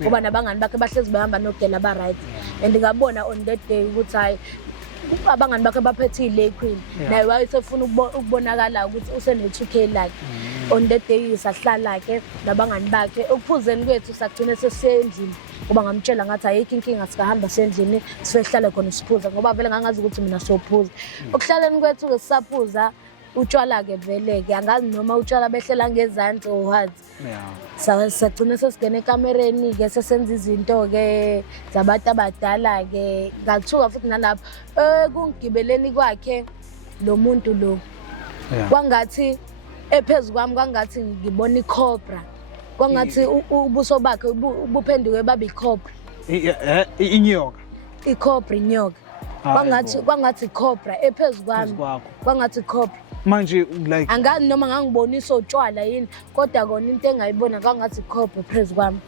ngoba nabangani bakhe bahlezi behamba nogela ba right and ngabona on that day ukuthi hayi abangani bakhe baphethe ile queen naye wayesefuna ukubonakala ukuthi usene 2K like on that day sahlala ke nabangani bakhe ukuphuzeni kwethu sagcina sesendlini ngoba ngamtshela ngathi ayikho inkinga sikahamba sendlini sihlale khona siphuza ngoba vele ngangazi ukuthi mina sophuza okuhlaleni kwethu ke sisaphuza utshwala ke vele ke angazi noma utshwala behlela ngezandla or what sagcina sesigena ekamereni ke sesenza izinto ke zabantu abadala ke ngathuka futhi nalapho kungigibeleni kwakhe lo muntu lo kwangathi ephezulu kwami kwangathi ngibona iCobra kwangathi ubuso bakhe ubuphenduke babe iCobra inyoka iCobra inyoka kwangathi iCobra ephezulu kwami kwangathi iCobra manje like angazi noma ngangibonisa utshwala yini kodwa kona into engayibona kwangathi iCobra phezu kwami